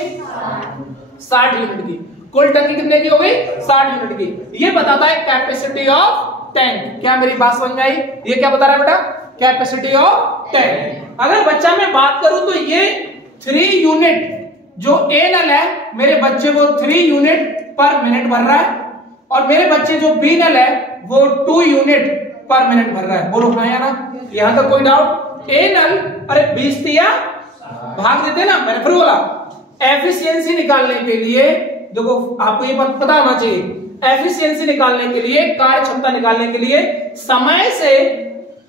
60 यूनिट की। कुल टंकी कितने की हो गई? 60 यूनिट की। ये बताता है कैपेसिटी ऑफ टैंक। क्या मेरी बात समझ में आई? ये क्या बता रहा है बेटा? Capacity of tank. अगर बच्चा मैं बात करूं तो ये 3 यूनिट जो ए नल है, मेरे बच्चे वो 3 यूनिट पर मिनट भर रहा है, और मेरे बच्चे जो बी नल है वो 2 यूनिट पर मिनट भर रहा है। बोलो हाँ या ना? यहां तक कोई डाउट? ए नल, अरे 20 दिया भाग देते ना, मैंने फिर बोला एफिशिएंसी निकालने के लिए, देखो आपको ये पता होना चाहिए, एफिशिएंसी निकालने के लिए, कार्य क्षमता निकालने के लिए समय से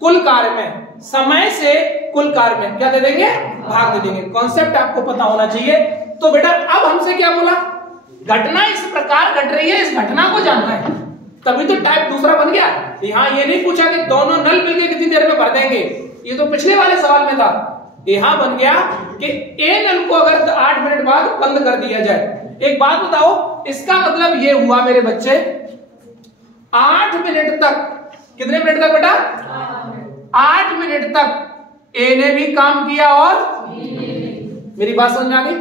कुल कार्य में, समय से कुल कार्य में क्या दे देंगे? भाग दे देंगे। कॉन्सेप्ट आपको पता होना चाहिए। तो बेटा अब हमसे क्या बोला? घटना इस प्रकार घट रही है, इस घटना को जानना है, तभी तो टाइप दूसरा बन गया। यहां ये नहीं पूछा कि दोनों नल मिलकर कितनी देर में भर देंगे, ये तो पिछले वाले सवाल में था। यहां बन गया कि ए नल को अगर 8 मिनट बाद बंद कर दिया जाए। एक बात बताओ, इसका मतलब ये हुआ मेरे बच्चे 8 मिनट तक, कितने मिनट तक बेटा? 8 मिनट तक ए ने भी काम किया और मेरी बात समझ में आ गई?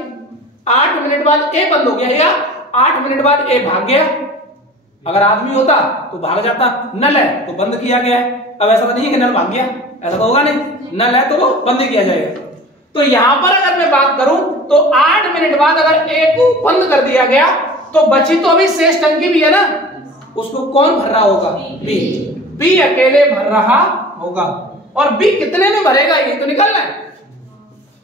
8 मिनट बाद ए बंद हो गया या 8 मिनट बाद ए भाग गया। अगर आदमी होता तो भाग जाता, नल है तो बंद किया गया है। अब ऐसा तो नहीं है कि नल भाग गया, ऐसा तो होगा नहीं, नल है तो वो बंद किया जाएगा। तो यहां पर अगर मैं बात करूं तो 8 मिनट बाद अगर ए को बंद कर दिया गया तो बची तो अभी शेष टंकी भी है ना, उसको कौन भर रहा होगा? बी। बी अकेले भर रहा होगा, और बी कितने में भरेगा ये तो निकलना है,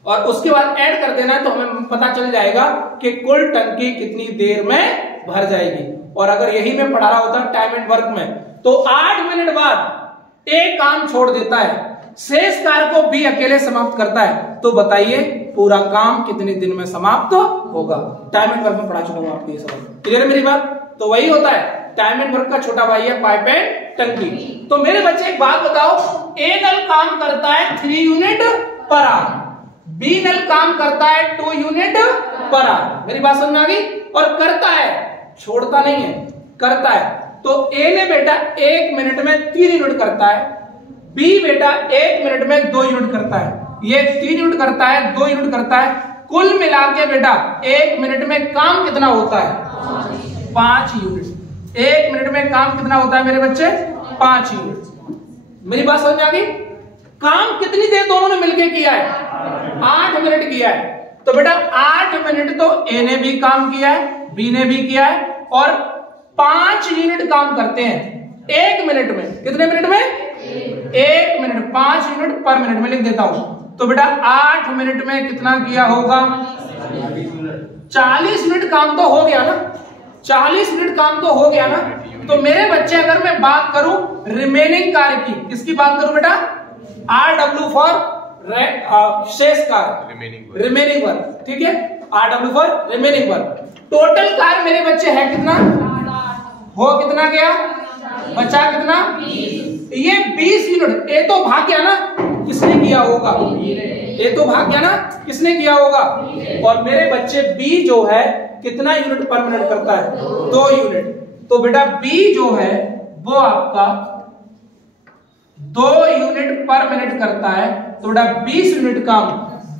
और उसके बाद ऐड कर देना है, तो हमें पता चल जाएगा कि कुल टंकी कितनी देर में भर जाएगी। और अगर यही मैं पढ़ा रहा होता टाइम एंड वर्क में, तो 8 मिनट बाद एक काम छोड़ देता है, शेष कार्य को बी अकेले समाप्त करता है, तो बताइए पूरा काम कितने दिन में समाप्त होगा? टाइम एंड वर्क में पढ़ा चुका हूं आपको ये सवाल। क्लियर है मेरी बात? तो वही होता है, टाइम एंड वर्क का छोटा भाई है पाइप एंड टंकी। तो मेरे बच्चे एक बात बताओ, ए नल काम करता है 3 unit per hour, be null काम करता है 2 यूनिट पर आवर। मेरी बात समझ में आ गई? और करता है, छोड़ता नहीं है, करता है। तो ए ने बेटा 1 मिनट में 3 यूनिट करता है, बी बेटा 1 मिनट में 2 यूनिट करता है, ये 3 यूनिट करता है, 2 यूनिट करता है। कुल मिला के बेटा 1 मिनट में काम कितना होता है? 5 यूनिट। 1 मिनट में काम कितना होता है मेरे बच्चे? 5 यूनिट। मेरी बात समझ में आ गई? काम कितनी देर दोनों ने मिलकर किया है? 8 मिनट किया है। तो बेटा 8 मिनट तो ए ने भी काम किया है, बी ने भी किया है, और 5 यूनिट काम करते हैं 1 मिनट में। कितने मिनट में? 1 मिनट। 5 यूनिट पर मिनट में लिख देता हूं। तो बेटा 8 मिनट में कितना किया होगा? 40 मिनट काम तो हो गया ना, 40 मिनट काम तो हो गया ना। तो मेरे बच्चे अगर मैं बात करूं रिमेनिंग कार्य की, किसकी बात करूं बेटा? RW फॉर शेष कार्य, रिमेनिंग वर्क। ठीक है, RW for remaining work. Total कार्य मेरे बच्चे है कितना? हो कितना गया? बचा कितना? ये 20 यूनिट। ए तो भाग गया ना, किसने किया होगा? ए तो भाग गया ना, किसने किया होगा? और मेरे बच्चे बी जो है कितना यूनिट पर मिनट करता है? 2 यूनिट। तो बेटा बी जो है वो आपका 2 यूनिट पर मिनट करता है। तो बेटा 20 यूनिट काम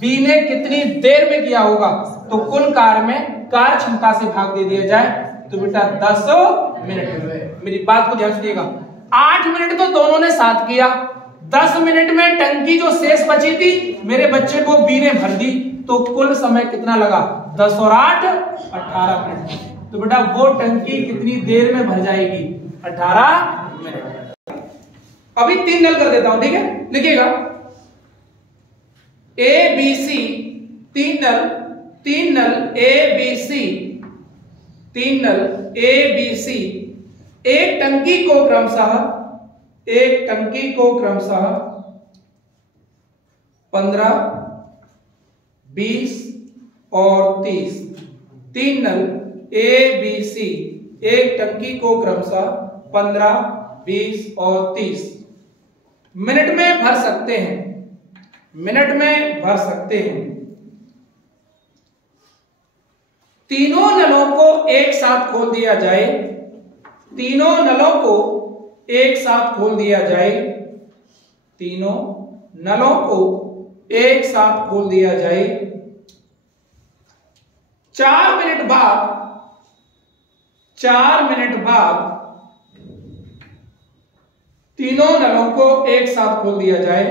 बी ने कितनी देर में किया होगा? तो कुल कार्य में कार्य क्षमता से भाग दे दिया जाए तो बेटा 10 मिनट में। मेरी बात को ध्यान से दिएगा, 8 मिनट तो दोनों ने साथ किया, 10 मिनट में टंकी जो शेष बची थी मेरे बच्चे को बी ने भर दी, तो कुल समय कितना लगा? 10 और 8 18 मिनट। तो बेटा वो टंकी कितनी देर में भर जाएगी? 18 मिनट। अभी 3 नल कर देता हूं, ठीक है? लिखिएगा ए बी सी, 3 नल ए बी सी, 3 नल ए बी सी एक टंकी को क्रमशः 15, 20 और 30 तीन नल ए बी सी एक टंकी को क्रमशः 15, 20 और 30 मिनट में भर सकते हैं। तीनों नलों को एक साथ खोल दिया जाए। तीनों नलों को एक साथ खोल दिया जाए। 4 मिनट बाद तीनों नलों को एक साथ खोल दिया जाए।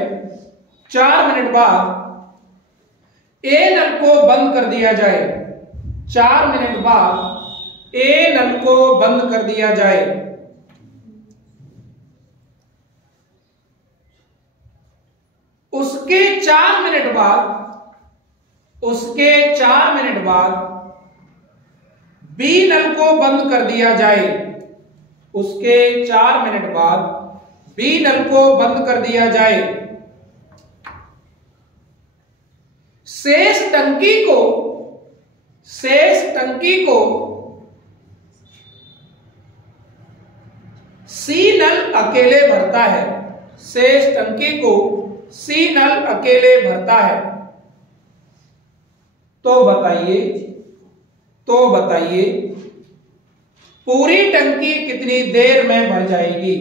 4 मिनट बाद ए नल को बंद कर दिया जाए। 4 मिनट बाद ए नल को बंद कर दिया जाए। उसके 4 मिनट बाद बी नल को बंद कर दिया जाए। उसके 4 मिनट बाद बी नल को बंद कर दिया जाए। शेष टंकी को सी नल अकेले भरता है। शेष टंकी को सी नल अकेले भरता है। तो बताइए पूरी टंकी कितनी देर में भर जाएगी?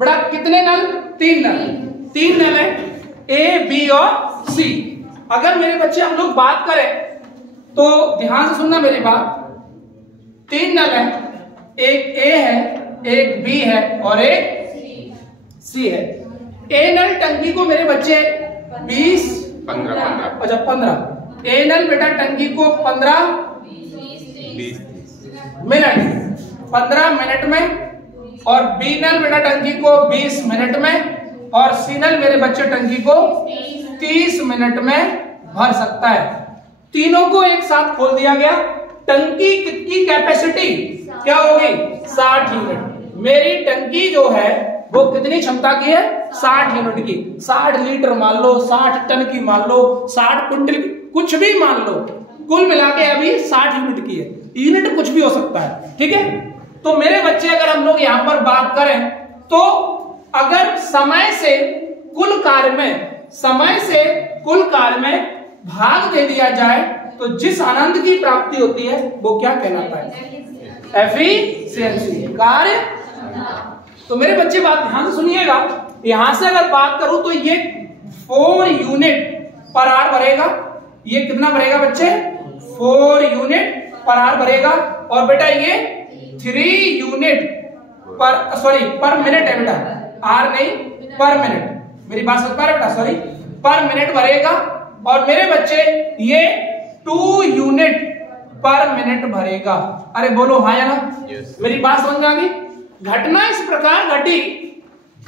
बड़ा कितने नल? 3 नल है, ए बी और सी। अगर मेरे बच्चे हम लोग बात करें तो ध्यान से सुनना मेरी बात। 3 नल है, एक ए है, एक बी है और एक सी है। ए नल टंकी को मेरे बच्चे 15 ए नल बेटा टंकी को 15 मिनट में और बी नल बेटा टंकी को 20 मिनट में और सी नल मेरे बच्चे टंकी को 30 मिनट में भर सकता है। तीनों को एक साथ खोल दिया गया। टंकी की कैपेसिटी क्या होगी? 60 यूनिट। मेरी टंकी जो है वो कितनी क्षमता की है? 60 यूनिट की। 60 लीटर मान लो, 60 टन की मान लो, 60 क्विंटल की, कुछ भी मान लो। कुल मिला के अभी 60 यूनिट की है। यूनिट कुछ भी हो सकता है, ठीक है। तो मेरे बच्चे अगर हम लोग यहां पर बात करें तो अगर समय से कुल कार्य में भाग दे दिया जाए तो जिस आनंद की प्राप्ति होती है वो क्या कहलाता है? एफिशिएंसी, कार्य। तो मेरे बच्चे बात ध्यान से सुनिएगा। यहां से अगर बात करूं तो ये 4 यूनिट पर आवर भरेगा। ये कितना भरेगा बच्चे? 4 यूनिट पर आवर भरेगा। और बेटा ये 3 यूनिट पर मिनट है बेटा, आर नहीं, पर मिनट। मेरी बात समझ पा रहे बेटा? सॉरी, पर मिनट भरेगा। और मेरे बच्चे ये 2 यूनिट पर मिनट भरेगा। अरे बोलो हाँ या ना? yes. मेरी बात समझ में आ गई? घटना इस प्रकार घटी,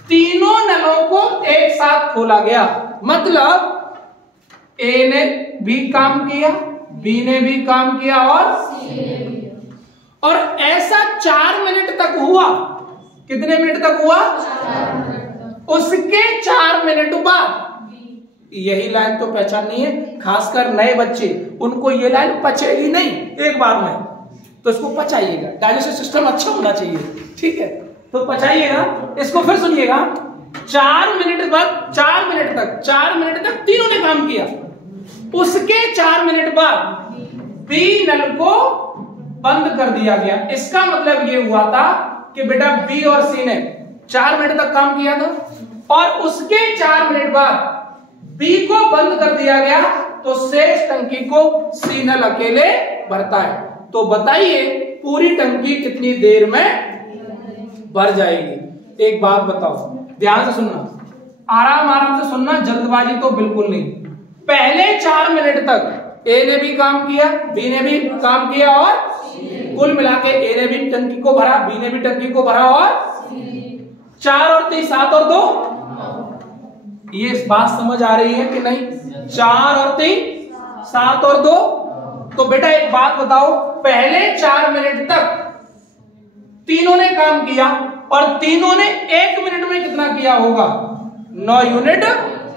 तीनों नलों को एक साथ खोला गया। मतलब ए ने भी काम किया, बी ने भी काम किया और ऐसा 4 मिनट तक हुआ। कितने मिनट तक हुआ? 4 मिनट। उसके 4 मिनट बाद, यही लाइन तो पहचाननी है, खासकर नए बच्चे, उनको ये लाइन पचेगी नहीं एक बार में, तो इसको पचाइएगा। डाइजेस्टिव सिस्टम अच्छा होना चाहिए, ठीक है। तो पचाइएगा इसको, फिर सुनिएगा। 4 मिनट बाद 4 मिनट तक तीनों ने काम किया। उसके 4 मिनट बाद बी नल को बंद कर दिया गया। इसका मतलब ये हुआ था कि बेटा बी और सी ने 4 मिनट तक काम किया था और उसके 4 मिनट बाद बी को बंद कर दिया गया, तो शेष टंकी को सी नल अकेले भरता है। तो बताइए पूरी टंकी कितनी देर में भर जाएगी? एक बात बताओ, ध्यान से सुनना, आराम से सुनना, जल्दबाजी तो बिल्कुल नहीं। पहले 4 मिनट तक ए ने भी काम किया, बी ने भी काम किया और कुल मिला के ए ने भी टंकी को भरा, बी ने भी टंकी को भरा और 4 और 3 7 और 2। ये बात समझ आ रही है कि नहीं? 4 और 3 7 और 2। तो बेटा एक बात बताओ, पहले 4 मिनट तक तीनों ने काम किया और तीनों ने 1 मिनट में कितना किया होगा? 9 यूनिट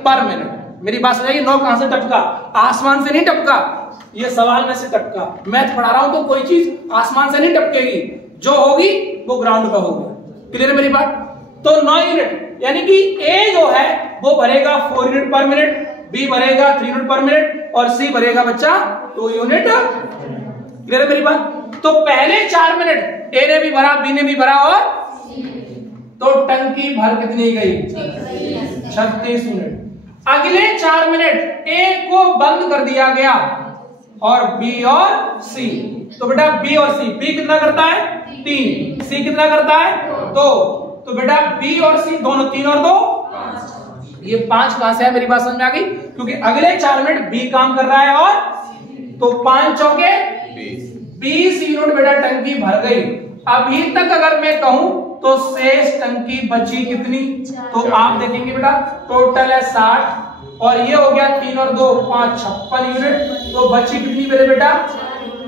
पर मिनट। मेरी बात समझ आई? 9 कहां से टपका? आसमान से नहीं टपका, ये सवाल में से टपका। मैथ पढ़ा रहा हूं तो कोई चीज आसमान से नहीं टपकेगी, जो होगी वो ग्राउंड पे होगी। क्लियर है मेरी बात? तो 9 यूनिट यानी कि ए जो है वो भरेगा 4 यूनिट पर मिनट, बी भरेगा 3 यूनिट पर मिनट और सी भरेगा बच्चा 2 यूनिट। क्लियर है मेरी बात? तो पहले 4 मिनट ए ने भी भरा, बी ने भी भरा और तो टंकी भर कितनी गई? 36 यूनिट। अगले 4 मिनट ए को बंद कर दिया गया और बी और सी। तो बेटा बी और सी, बी कितना करता है? 3, सी कितना करता है? 2। तो बेटा बी और सी दोनों 3 और 2 5। ये 5 कहां से है? मेरी बात समझ में आ गई? क्योंकि अगले 4 मिनट बी काम कर रहा है और तो 5 चौके 20 यूनिट बेटा टंकी भर गई। अभी तक अगर मैं कहूं तो शेष टंकी बची कितनी? तो आप देखेंगे बेटा टोटल है 60 और ये हो गया 3 और 2 5 56 यूनिट। तो बची कितनी मेरे बेटा?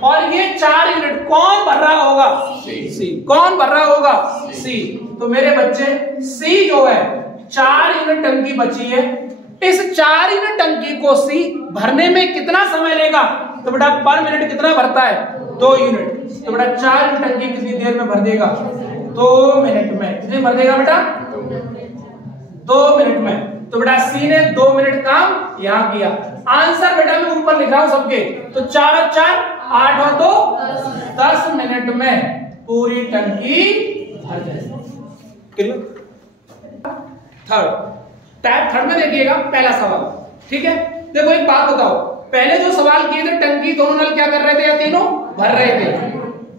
और ये 4 यूनिट कौन भर रहा होगा? सी। कौन भर रहा होगा? सी। तो मेरे बच्चे सी जो है 4 यूनिट टंकी बची है, इस 4 यूनिट टंकी को सी भरने में कितना समय लेगा? तो बेटा पर मिनट कितना भरता है? 2 यूनिट। तो बेटा 4 यूनिट टंकी कितनी देर में भर देगा? 2 मिनट में। कितने भर देगा बेटा? 2 मिनट में। तो बेटा सी ने 2 मिनट काम यहां किया। आंसर बेटा मैं ऊपर लिख रहा हूं सबके। तो 4 और 4 8 और 2 10 मिनट में पूरी टंकी भर जाएगी। थर्ड में देखिएगा पहला सवाल। ठीक है, देखो एक बात बताओ, पहले जो सवाल किए थे टंकी दोनों नल क्या कर रहे थे या तीनों भर रहे थे।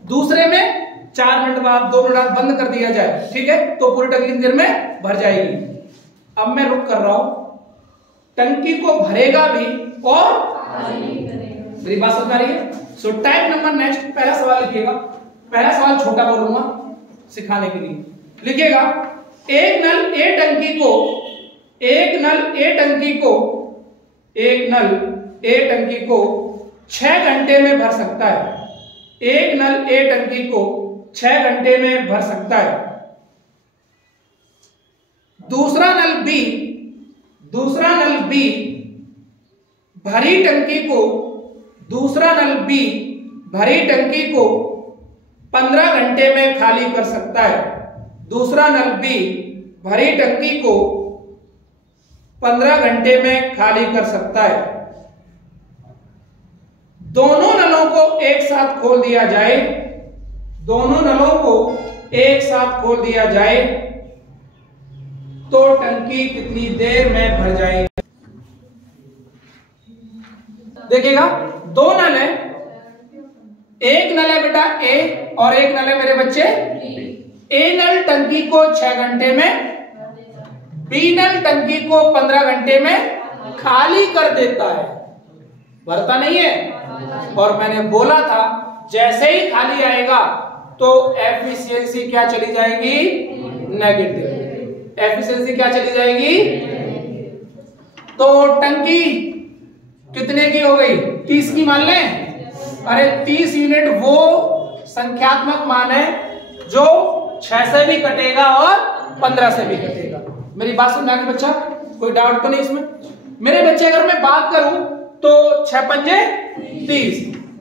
दूसरे में 4 मिनट बाद 2 मिनट बाद बंद कर दिया जाए, ठीक है, तो पूरी टंकी देर में भर जाएगी। अब मैं रुक कर रहा हूं, टंकी को भरेगा भी और मेरी बात समझ आ रही है? सो टाइप नंबर नेक्स्ट पहला सवाल लिखिएगा। पहला सवाल छोटा बोलूंगा सिखाने के लिए। लिखिएगा एक नल ए टंकी को 6 घंटे में भर सकता है। एक नल ए टंकी को 6 घंटे में भर सकता है। दूसरा नल बी भरी टंकी को 15 घंटे में खाली कर सकता है। दूसरा नल बी भरी टंकी को 15 घंटे में खाली कर सकता है। दोनों नलों को एक साथ खोल दिया जाए तो टंकी कितनी देर में भर जाएगी? देखिएगा 2 नल है, एक नल है बेटा ए और एक नल है मेरे बच्चे ए नल टंकी को 6 घंटे में, बी नल टंकी को 15 घंटे में खाली कर देता है, भरता नहीं है। और मैंने बोला था जैसे ही खाली आएगा तो एफिशिएंसी क्या चली जाएगी? नेगेटिव। एफिशिएंसी क्या चली जाएगी? तो टंकी कितने की हो गई? 30 की मान लें। अरे 30 यूनिट वो संख्यात्मक मान है जो 6 से भी कटेगा और 15 से भी कटेगा। मेरी बात समझ आ गई बच्चा? कोई डाउट तो नहीं इसमें? मेरे बच्चे अगर मैं बात करूं तो 6 पंजे 30।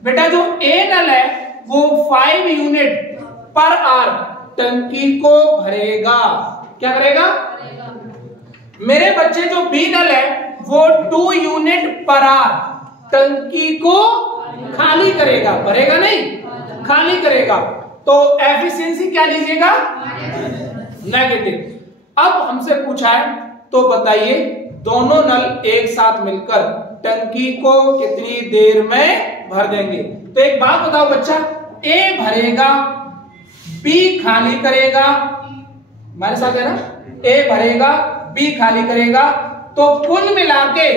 बेटा जो ए नल है वो 5 यूनिट पर आवर टंकी को भरेगा। क्या करेगा? मेरे बच्चे जो बी नल है वो 2 यूनिट पर आवर टंकी को खाली करेगा, भरेगा नहीं, खाली करेगा। तो एफिशिएंसी क्या लीजिएगा? नेगेटिव। अब हमसे पूछा है तो बताइए दोनों नल एक साथ मिलकर टंकी को कितनी देर में भर देंगे? तो एक बात बताओ बच्चा, ए भरेगा, बी खाली करेगा, मेरे साथ है ना, ए भरेगा, बी खाली करेगा, तो कुल मिला के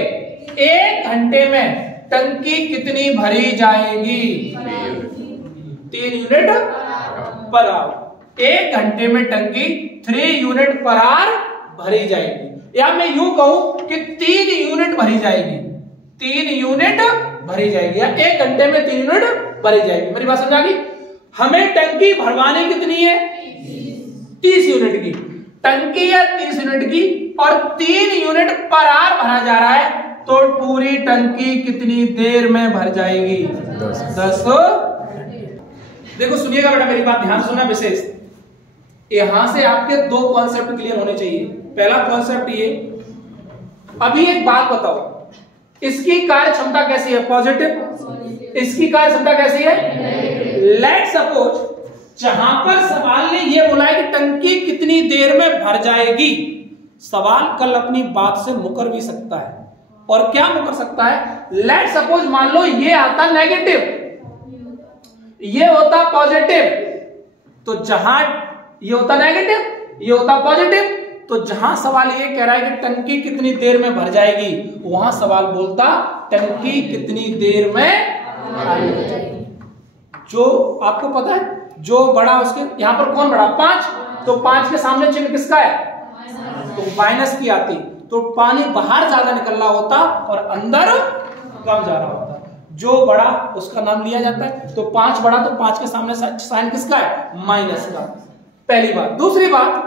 1 घंटे में टंकी कितनी भरी जाएगी? 3 यूनिट पर आवर। 1 घंटे में टंकी 3 यूनिट पर आवर भरी जाएगी। या मैं यूं कहूं कि 3 यूनिट भरी जाएगी। 3 यूनिट भरी जाएगी, या 1 घंटे में 3 यूनिट भरी जाएगी। मेरी बात समझ आ गई? हमें टंकी भरवानी कितनी है? 30 यूनिट की टंकी है, 30 यूनिट की, और 3 यूनिट पर आवर भरा जा रहा है, तो पूरी टंकी कितनी देर में भर जाएगी? 10। देखो सुनिएगा बेटा, मेरी बात ध्यान सुनना विशेष। यहां से आपके 2 कॉन्सेप्ट क्लियर होने चाहिए। पहला कॉन्सेप्ट ये, अभी एक बात बताओ, इसकी कार्य क्षमता कैसी है? पॉजिटिव। इसकी कार्य क्षमता कैसी है? लेट सपोज जहां पर सवाल ने ये बोला है कि टंकी कितनी देर में भर जाएगी, सवाल कल अपनी बात से मुकर भी सकता है। और क्या मुकर सकता है? लेट सपोज मान लो ये आता नेगेटिव, ये होता पॉजिटिव, तो जहां ये होता नेगेटिव, ये होता पॉजिटिव, तो जहां सवाल ये कह रहा है कि टंकी कितनी देर में भर जाएगी, वहां सवाल बोलता टंकी कितनी देर में खाली हो जाएगी। जो आपको पता है, जो बड़ा उसके यहां पर कौन बड़ा? 5, तो 5 के सामने चिन्ह किसका है? तो माइनस की आती, तो पानी बाहर ज्यादा निकल रहा होता और अंदर कम जा रहा होता। जो बड़ा उसका नाम लिया जाता है। तो 5 बड़ा, तो 5 के सामने साइन किसका है? माइनस का। पहली बात। दूसरी बात,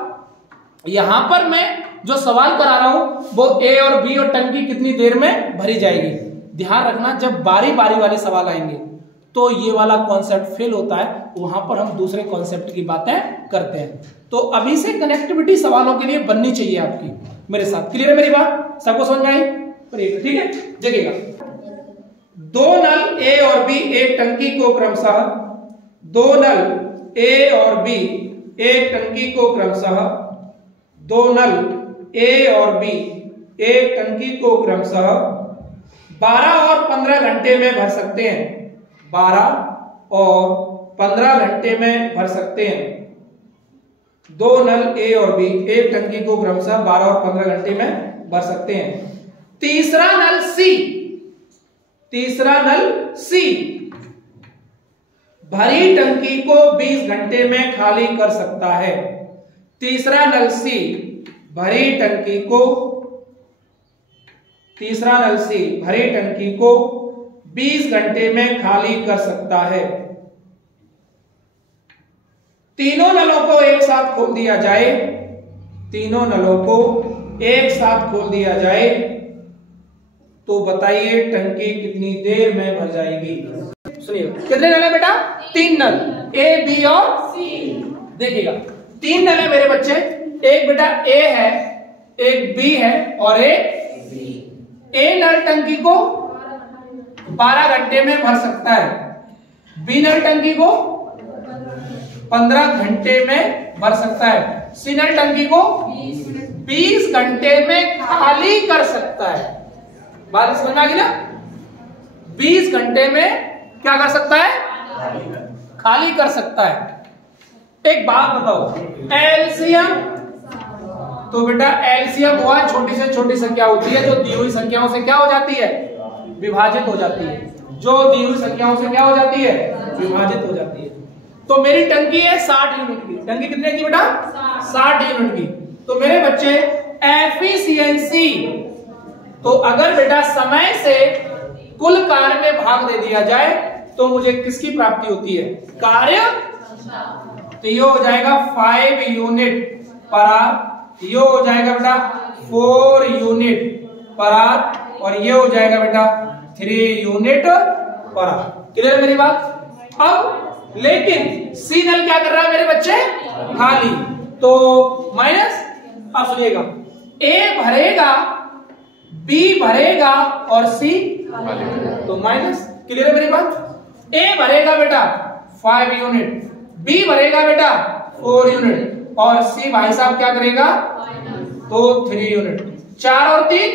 यहां पर मैं जो सवाल करा रहा हूं वो ए और बी और टंकी कितनी देर में भरी जाएगी। ध्यान रखना, जब बारी बारी वाले सवाल आएंगे तो ये वाला कॉन्सेप्ट फेल होता है, वहां पर हम दूसरे कॉन्सेप्ट की बातें करते हैं। तो अभी से कनेक्टिविटी सवालों के लिए बननी चाहिए आपकी मेरे साथ। क्लियर है मेरी बात? सबको समझ में आई? ठीक है, देखिएगा। 2 नल ए और बी एक टंकी को क्रमशः 2 नल ए और बी एक टंकी को क्रमशः 2 नल ए और बी एक टंकी को क्रमशः 12 और 15 घंटे में भर सकते हैं। 12 और 15 घंटे में भर सकते हैं। 2 नल ए और बी एक टंकी को क्रमशः 12 और 15 घंटे में भर सकते हैं। तीसरा नल सी भरी टंकी को 20 घंटे में खाली कर सकता है। तीसरा नल सी भरी टंकी को 20 घंटे में खाली कर सकता है। तीनों नलों को एक साथ खोल दिया जाए, तीनों नलों को एक साथ खोल दिया जाए तो बताइए टंकी कितनी देर में भर जाएगी? सुनिए, कितने नल है बेटा? 3 नल, ए बी और सी। देखिएगा 3 नल है मेरे बच्चे, एक बेटा ए है, एक बी है और एक सी। ए नल टंकी को 12 घंटे में भर सकता है, बी नल टंकी को 15 घंटे में भर सकता है, सी नल टंकी को 20 घंटे में खाली कर सकता है। बात समझ में आ गई ना? 20 घंटे में क्या कर सकता है? खाली कर सकता है। एक बात बताओ, एलसीएम, तो बेटा एलसीएम हुआ छोटी से छोटी संख्या होती है जो दी हुई संख्याओं से क्या हो जाती है? विभाजित हो जाती है। जो दी हुई संख्याओं से क्या हो जाती है? विभाजित हो जाती है। तो मेरी टंकी है 60 यूनिट की। टंकी कितने की बेटा? 60 यूनिट की। तो मेरे बच्चे एफिशिएंसी, तो अगर बेटा समय से कुल कार्य में भाग दे दिया जाए तो मुझे किसकी प्राप्ति होती है? कार्य। तो ये हो जाएगा 5 यूनिट पर आवर, ये हो जाएगा बेटा 4 यूनिट पर आवर और ये हो जाएगा बेटा 3 यूनिट पर आवर। क्लियर है मेरी बात? अब लेकिन सी नल क्या कर रहा है मेरे बच्चे? खाली, तो माइनस। अब सुनिएगा, ए भरेगा, बी भरेगा और सी तो माइनस। क्लियर है मेरी बात? ए भरेगा बेटा 5 यूनिट, बी भरेगा बेटा 4 यूनिट और सी भाई साहब क्या करेगा? तो 3 यूनिट। 4 और 3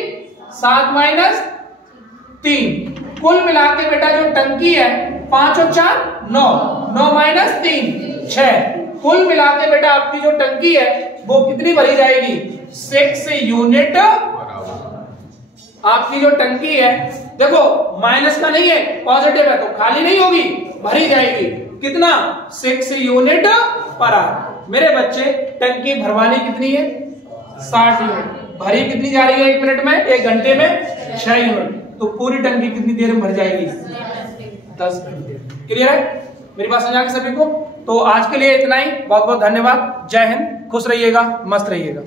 7 माइनस 3, कुल मिला के बेटा जो टंकी है 5 और 4 9, 9 माइनस 3 6, कुल मिला के बेटा आपकी जो टंकी है वो कितनी भरी जाएगी? 6 यूनिट। आपकी जो टंकी है देखो माइनस का नहीं है, पॉजिटिव है, तो खाली नहीं होगी, भरी जाएगी। कितना? 6 यूनिट पर आवर। मेरे बच्चे टंकी भरवानी कितनी है? 60 यूनिट। भरी कितनी जा रही है 1 मिनट में? 1 घंटे में 6 यूनिट। तो पूरी टंकी कितनी देर में भर जाएगी? 10 घंटे। क्लियर है? मेरी बात समझ आ गई सभी को? तो आज के लिए इतना ही। बहुत बहुत धन्यवाद। जय हिंद। खुश रहिएगा, मस्त रहिएगा।